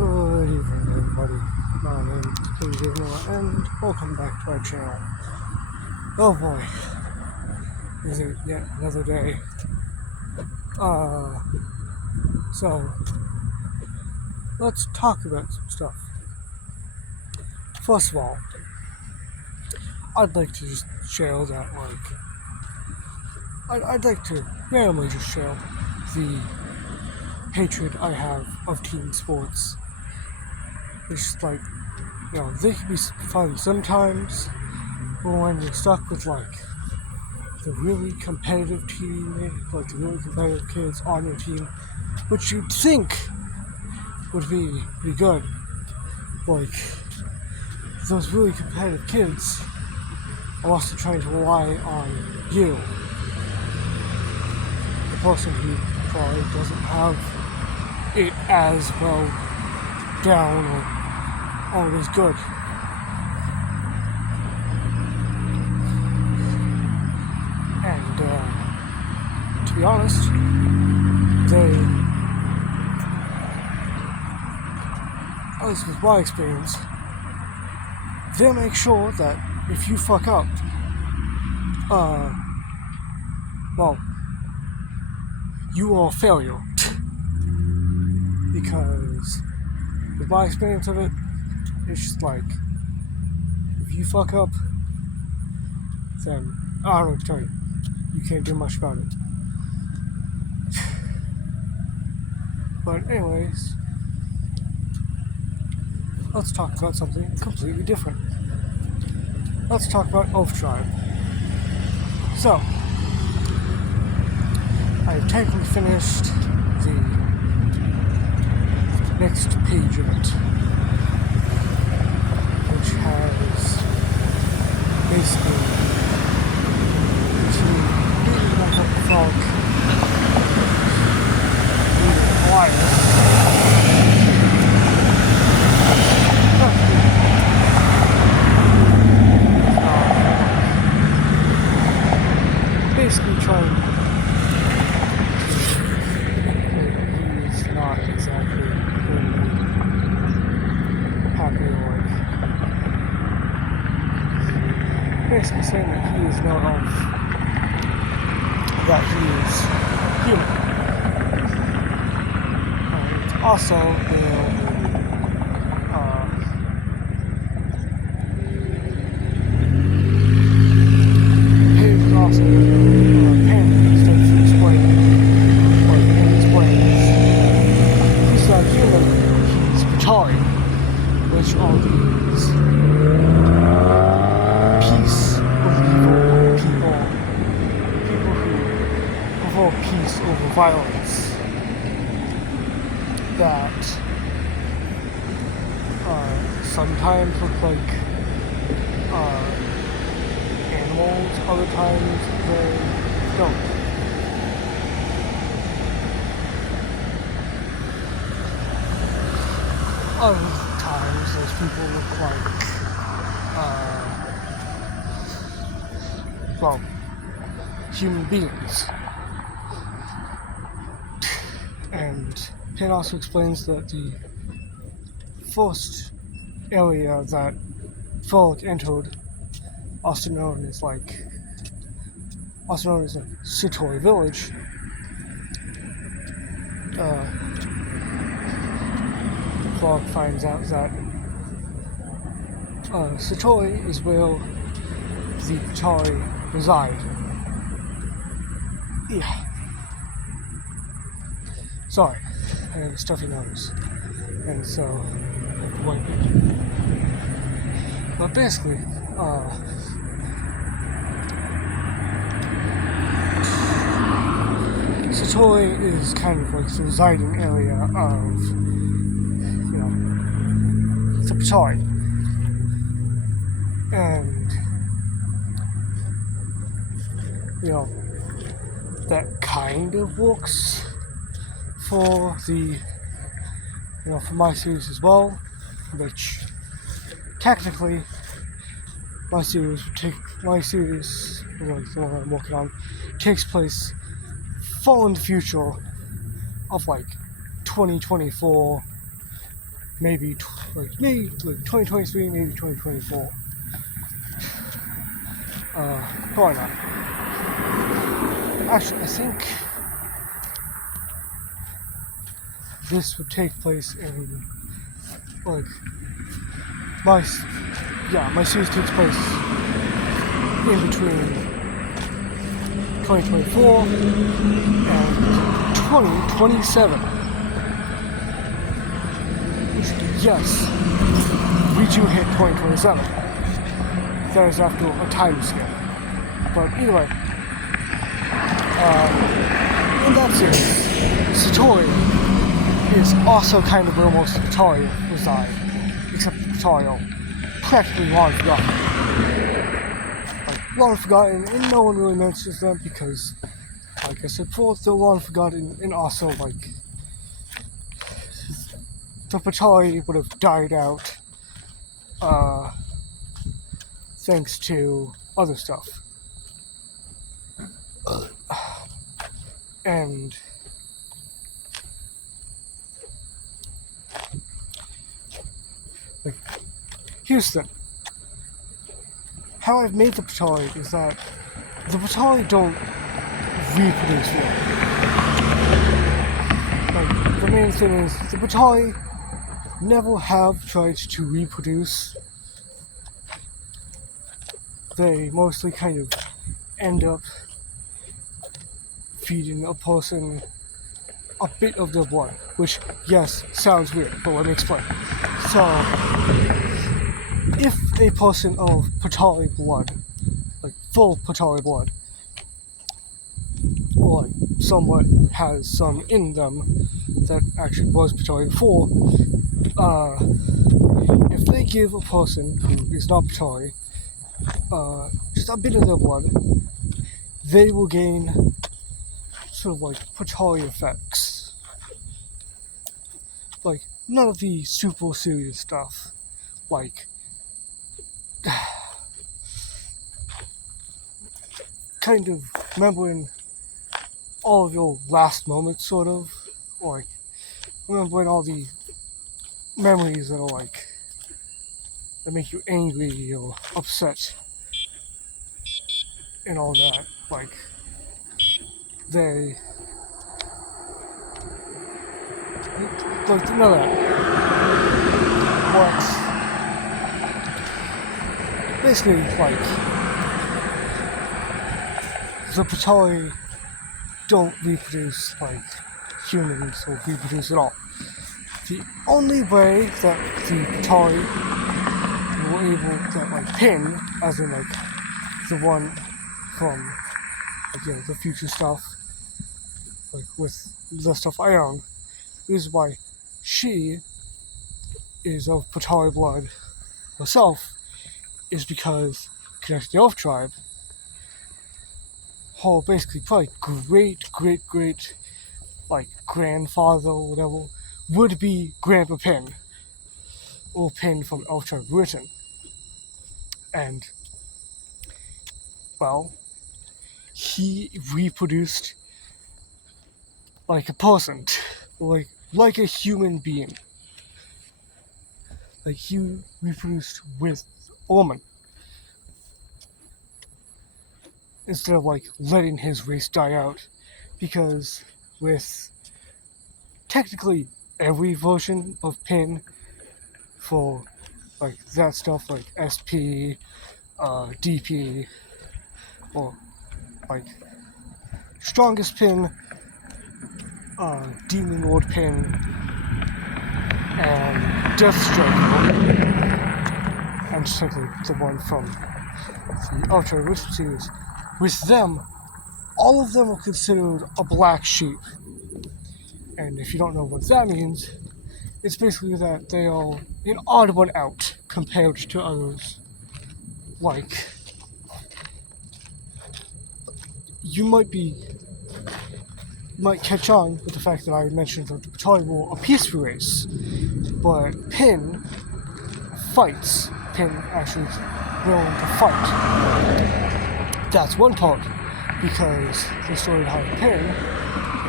Good evening, everybody. My name is KJ Noah, and welcome back to our channel. Oh boy, is it yet another day? So let's talk about some stuff. First of all, I'd like to just share that, I'd like to randomly just share the hatred I have of team sports. It's just they can be fun sometimes, but when you're stuck with the really competitive team, the really competitive kids on your team, which you'd think would be pretty good, those really competitive kids are also trying to rely on you, the person who probably doesn't have it as well down or always good. And to be honest, at least with my experience, they'll make sure that if you fuck up, you are a failure. Because with my experience of it, it's just if you fuck up, then I don't know what to tell you. You can't do much about it. But anyways, let's talk about something completely different. Let's talk about Oath Tribe. So, I've technically finished the next page of it, which has basically beating back up the frog, beating Goliath. Basically trying to he's not exactly really happy or basically saying that he is that he is human. And also Paige also he's not human, he's Pachari, which are these peace believer people who prefer peace over violence, that sometimes look like animals, other times they don't. Other times those people look like human beings. And Pin also explains that the first area that Frolic entered, also known as Satori Village, Frog finds out that Satori is where the Pachari reside. Yeah. Sorry, I have a stuffy nose, and so I have to wipe it. But basically, Satori is kind of the residing area of, the Pachari. And, that kind of works for for my series as well, which technically my series, the one I'm working on, takes place far in the future of 2024 maybe 2023, maybe 2024. Probably not. Actually, I think this would take place in like my series takes place in between 2024 and 2027. Which, yes, we do hit 2027. That is after a time scale. But either way, in that series, Satori is also kind of where most of Patario reside, except Patario practically long forgotten. Like, long forgotten, and no one really mentions them because, like I said before, they're long forgotten, and also, like, the Patario would have died out, thanks to other stuff. And like, here's the thing. How I've made the Patario is that the Patario don't reproduce really. Like, the main thing is the Patario never have tried to reproduce. They mostly kind of end up feeding a person a bit of their blood, which, yes, sounds weird, but let me explain. So, if a person of Patario blood, like full Patario blood, or like somewhat has some in them that actually was Patario before, if they give a person who is not Patario just a bit of their blood, they will gain sort of like Patario effects. Like, none of the super serious stuff, like kind of remembering all of your last moments, sort of, or like remembering all the memories that are like that make you angry or upset and all that. Like, they like none of that. But basically, like, the Patario don't reproduce like humans or reproduce at all. The only way that the Patario were able to, like, Pin, as in like the one from like, you know, the future stuff, like with the stuff I own, is why she is of Patario blood herself, is because connected to the Elf tribe, her basically probably great like grandfather or whatever would be Grandpa Pin, or Pin from Elf tribe Britain. And well, he reproduced like a person, like a human being. Like, he reproduced with a woman instead of like letting his race die out, because with technically every version of Pin for like that stuff, like SP, DP, or like strongest Pin, Demon Lord Pin, and Deathstrike, and technically the one from the Ultra Wisp series. With them, all of them are considered a black sheep. And if you don't know what that means, it's basically that they are an odd one out compared to others. Like, you might catch on with the fact that I mentioned that the Patario were a peaceful race, but Pin fights. Pin actually is willing to fight. That's one part, because the story behind Pin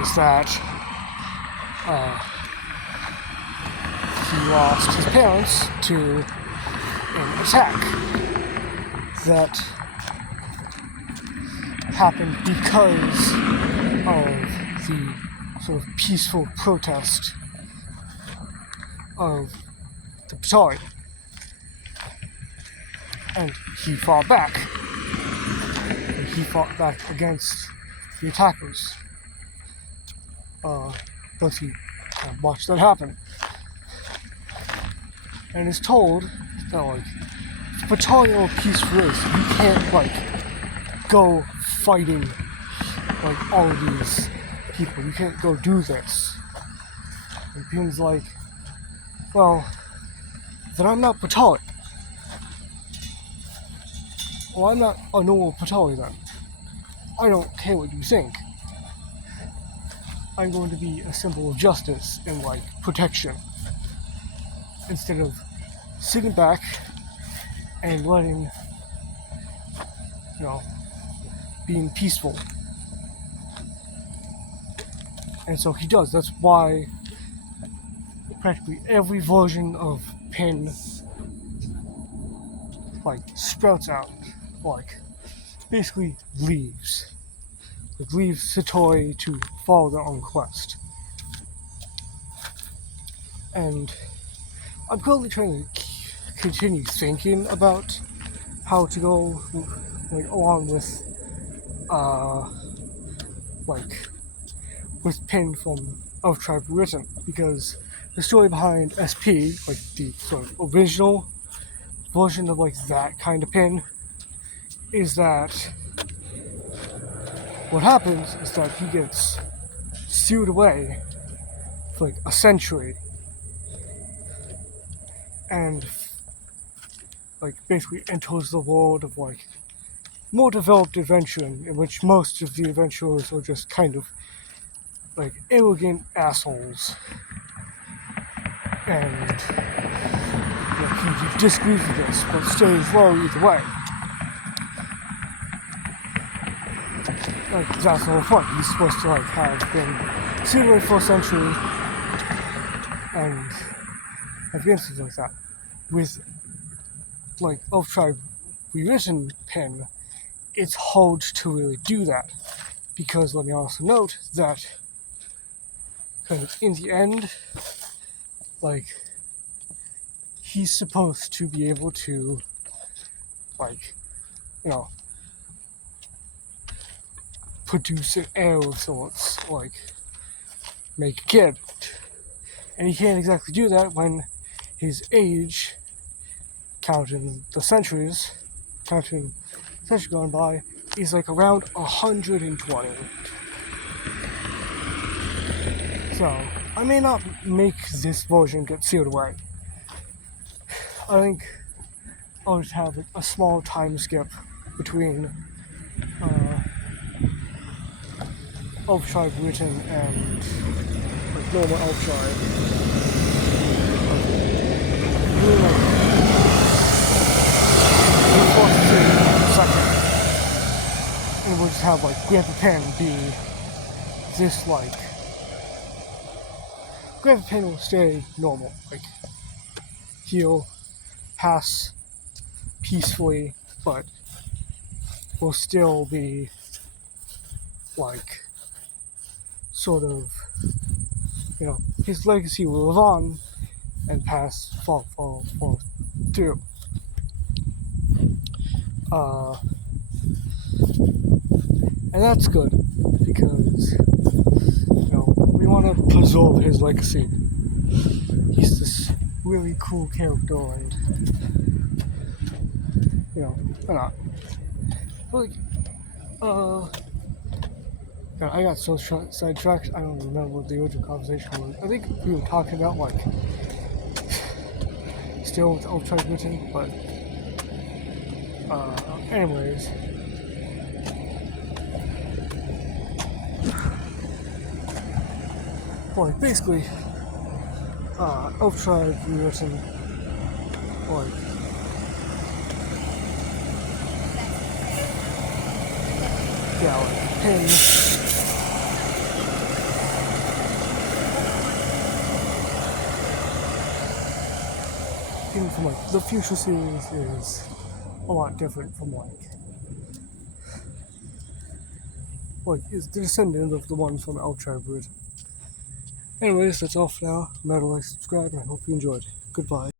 is that he lost his parents to an attack that happened because of the sort of peaceful protest of the Patari. And he fought back. He fought back against the attackers. Once he watched that happen. And is told that, like, the Patari are a peaceful race. You can't, like, go fighting, like, all of these people. You can't go do this. And Pin's like, well, then I'm not Patari. Well, I'm not a normal Patari then. I don't care what you think. I'm going to be a symbol of justice and, like, protection. Instead of sitting back and letting, being peaceful. And so he does. That's why practically every version of Pin, like, sprouts out, like, basically leaves. Like, leaves Satori to follow their own quest. And I'm currently trying to continue thinking about how to go, like, along with, with Pin from Of Tribe Written, because the story behind SP, like the sort of original version of, like, that kind of Pin, is that what happens is that he gets sealed away for, like, a century, and, like, basically enters the world of, like, more developed adventuring, in which most of the adventurers are just kind of, like, arrogant assholes. And, he disagrees with this, but stays low either way. Like, that's the whole point. He's supposed to, like, have been sealed away for a century, and instances like that. With, like, Of Tribe Rewritten Pen, it's hard to really do that, because let me also note that kind of in the end, like, he's supposed to be able to, like, produce an heir of sorts, like, make a kid. And he can't exactly do that when his age, counting centuries gone by, is, like, around 120. So, I may not make this version get sealed away. I think I'll just have, like, a small time skip between Of Tribe Written and, like, normal Of Tribe. Really, like, second. And we'll just have, like, Grandpa Pen be this, like, Grandpa Pen will stay normal. Like, he'll pass peacefully, but will still be, like, sort of, his legacy will live on and fall through. And that's good, because, we want to preserve his legacy. He's this really cool character, and, why not? But, I got so sidetracked, I don't remember what the original conversation was. I think we were talking about, like, still with Of Tribe Written, but, anyways. Like, basically, Of Tribe Written, like, Pin, thinking from like the future series is a lot different from like is the descendant of the one from El Tribrid. Anyways, that's all for now. Remember to like, subscribe, and I hope you enjoyed. Goodbye.